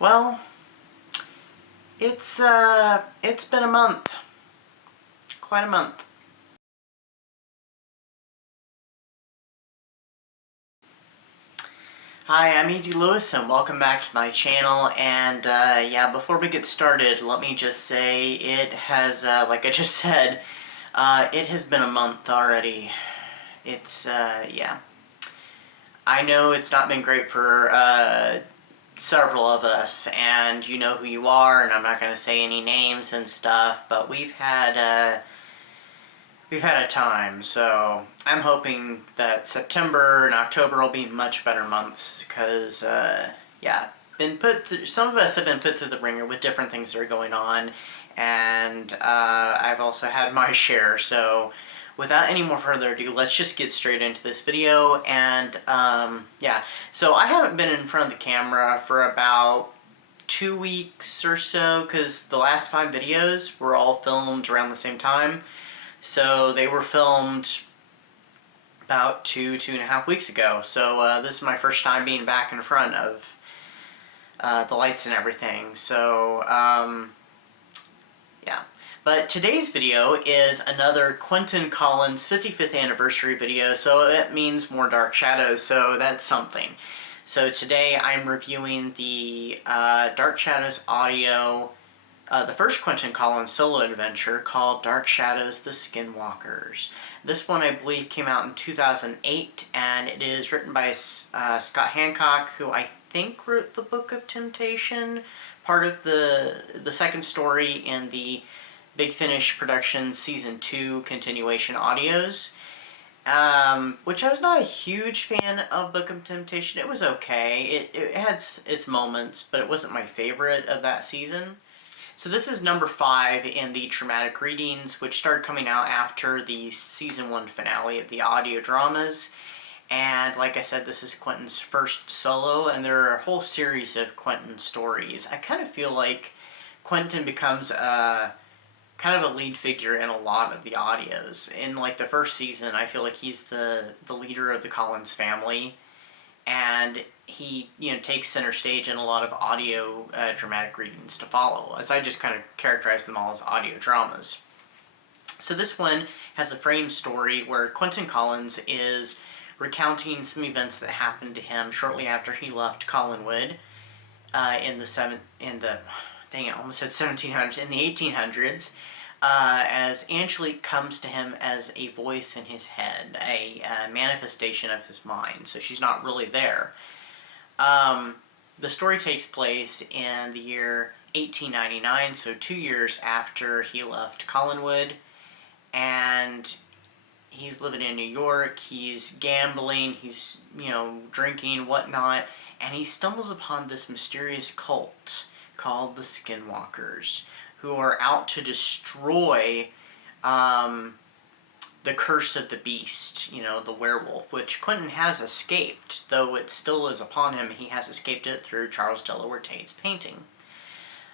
Well, it's been a month. Quite a month. Hi, I'm E.G. Lewis and welcome back to my channel. And yeah, before we get started, let me just say it has, like I just said, it has been a month already. It's, yeah. I know it's not been great for several of us, and you know who you are, and I'm not going to say any names and stuff, but we've had a time, so I'm hoping that September and October will be much better months, because, yeah, some of us have been put through the ringer with different things that are going on, and I've also had my share, so without any more further ado, let's just get straight into this video. And yeah, so I haven't been in front of the camera for about 2 weeks or so, because the last 5 videos were all filmed around the same time. So they were filmed about 2.5 weeks ago. So this is my first time being back in front of the lights and everything. So yeah. But today's video is another Quentin Collins 55th anniversary video, so that means more Dark Shadows, so that's something. So today I'm reviewing the Dark Shadows audio, the first Quentin Collins solo adventure called Dark Shadows: The Skinwalkers. This one, I believe, came out in 2008, and it is written by Scott Hancock, who I think wrote the Book of Temptation, part of the second story in the Big Finish Productions Season 2 continuation audios. Which I was not a huge fan of Book of Temptation. It was okay. It had its moments, but it wasn't my favorite of that season. So this is number 5 in the Traumatic Readings, which started coming out after the Season 1 finale of the audio dramas. And like I said, this is Quentin's first solo, and there are a whole series of Quentin stories. I kind of feel like Quentin becomes kind of a lead figure in a lot of the audios. In like the first season, I feel like he's the leader of the Collins family, and he, takes center stage in a lot of audio dramatic readings to follow, as I just kind of characterize them all as audio dramas. So this one has a frame story where Quentin Collins is recounting some events that happened to him shortly after he left Collinwood in the 1700s, in the 1800s, as Angelique comes to him as a voice in his head, a manifestation of his mind, so she's not really there. The story takes place in the year 1899, so 2 years after he left Collinwood, and he's living in New York, he's gambling, he's, drinking, whatnot, and he stumbles upon this mysterious cult called the Skinwalkers, who are out to destroy the curse of the beast, the werewolf, which Quentin has escaped, though it still is upon him. He has escaped it through Charles Delaware Tate's painting.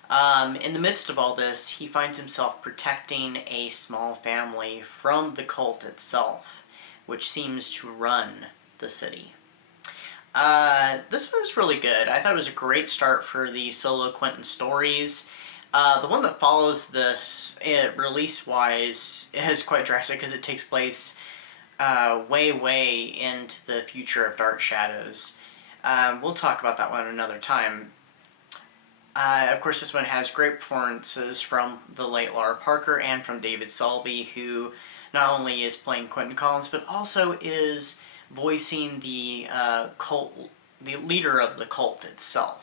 In the midst of all this, he finds himself protecting a small family from the cult itself, which seems to run the city. This one was really good. I thought it was a great start for the solo Quentin stories. The one that follows this, release-wise, is quite drastic because it takes place way into the future of Dark Shadows. We'll talk about that one another time. Of course, this one has great performances from the late Laura Parker and from David Selby, who not only is playing Quentin Collins, but also is voicing the cult, the leader of the cult itself.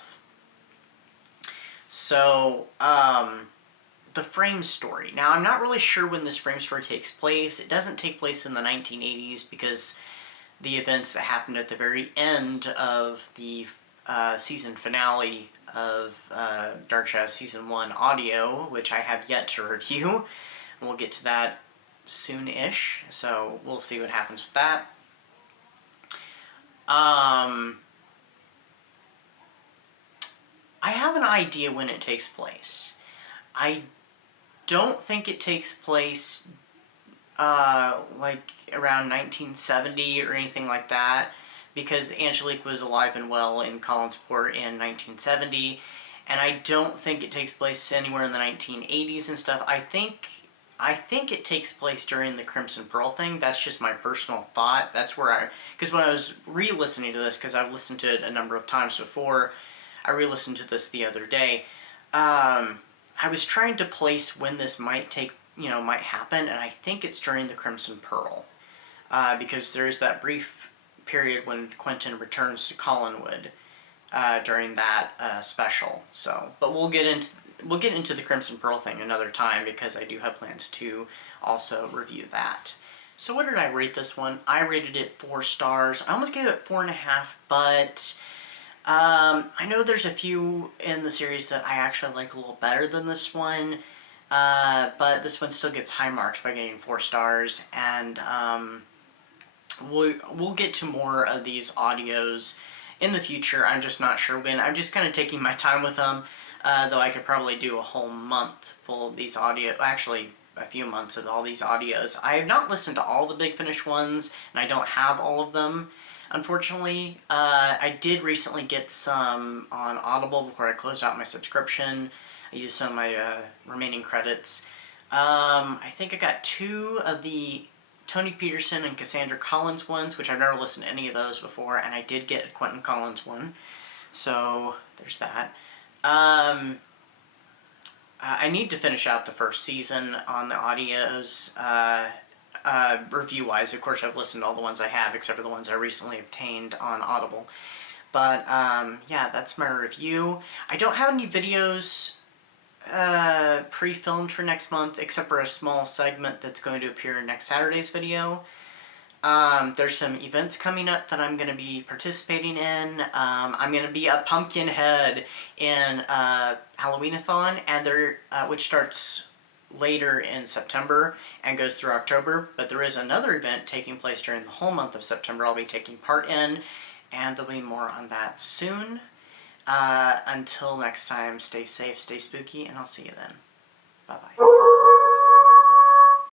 So, the frame story. Now, I'm not really sure when this frame story takes place. It doesn't take place in the 1980s because the events that happened at the very end of the season finale of Dark Shadows Season 1 audio, which I have yet to review, and we'll get to that soon-ish, so we'll see what happens with that. I have an idea when it takes place. I don't think it takes place like around 1970 or anything like that, because Angelique was alive and well in Collinsport in 1970, and I don't think it takes place anywhere in the 1980s and stuff. I think it takes place during the Crimson Pearl thing. That's just my personal thought. That's where because when I was re-listening to this, because I've listened to it a number of times before, I re-listened to this the other day. I was trying to place when this might happen, and I think it's during the Crimson Pearl, because there's that brief period when Quentin returns to Collinwood during that special. So, but we'll get into the Crimson Pearl thing another time, because I do have plans to also review that. So what did I rate this one? I rated it 4 stars. I almost gave it 4.5, but I know there's a few in the series that I actually like a little better than this one, but this one still gets high marks by getting 4 stars, and we'll get to more of these audios in the future. I'm just not sure when. I'm just kind of taking my time with them, though I could probably do a whole month full of these actually a few months of all these audios. I have not listened to all the Big Finish ones, and I don't have all of them, unfortunately. I did recently get some on Audible before I closed out my subscription. I used some of my remaining credits. I think I got 2 of the Tony Peterson and Cassandra Collins ones, which I've never listened to any of those before, and I did get a Quentin Collins one. So there's that. I need to finish out the first season on the audios. Review-wise, of course, I've listened to all the ones I have, except for the ones I recently obtained on Audible. But, yeah, that's my review. I don't have any videos pre-filmed for next month, except for a small segment that's going to appear in next Saturday's video. There's some events coming up that I'm going to be participating in. I'm going to be a pumpkin head in Halloween-a-thon, and which starts later in September and goes through October. But there is another event taking place during the whole month of September I'll be taking part in, and there'll be more on that soon. Until next time, stay safe, stay spooky, and I'll see you then. Bye-bye.